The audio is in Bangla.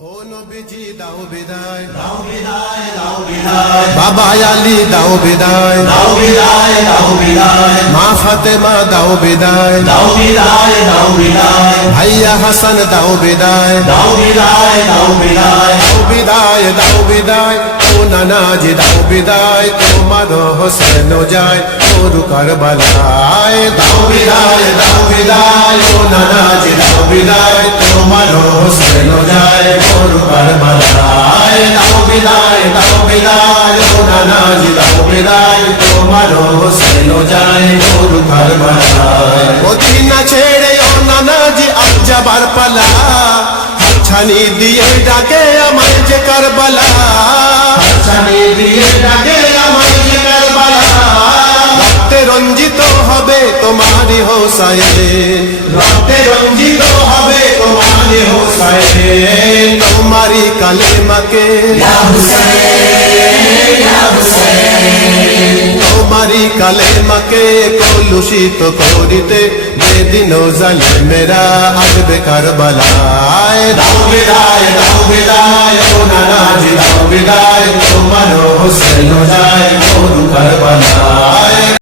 ও নবীজি দাও বিদায়, দাও বিদায়, দাও বিদায়, বাবা আলী দাও বিদায়, দাও বিদায়, দাও বিদায়, মা ফাতেমা দাও বিদায়, দাও বিদায়, দাও বিদায়, ভাইয়া হাসান দাও বিদায়, দাও বিদায়, দাও বিদায়, দাও বিদায়, দাও বিদায়, ও নানাজি দাও বিদায়, তোমার হোসেন যায় ওরু কারবালায়। দাও বিদায়, দাও বিদায়, ও নানাজি দাও বিদায়, তোমার হোসেন যায় ওরু কারবালায়। দাও বিদায়, দাও বিদায়, ও নানাজি দাও বিদায়, তোমার হোসেন যায় ওরু কারবালায়। মদিনা ছেড়ে ও নানাজি আজ যাবার পালা, ছানি দিয়ে ডাকে আমায় যে কারবালা, ছানি দিয়ে ডাকে আমায় যে কারবালা, রক্তে রঞ্জিত হবে তোমারি হোসাইন, রক্তে রঞ্জিত হবে তোমার হোসাইন, তোমারি কালেমাকে ইয়া হুসাইন, ইয়া হুসাইন, তোমারি কালেমাকে কলুষিত করিতে যেদিন জালেমেরা আসবে কারবালায়। দাও বিদায়, দাও বিদায়, ও নানাজি দাও বিদায়, তোমার হোসেন যায় ওরু কারবালা।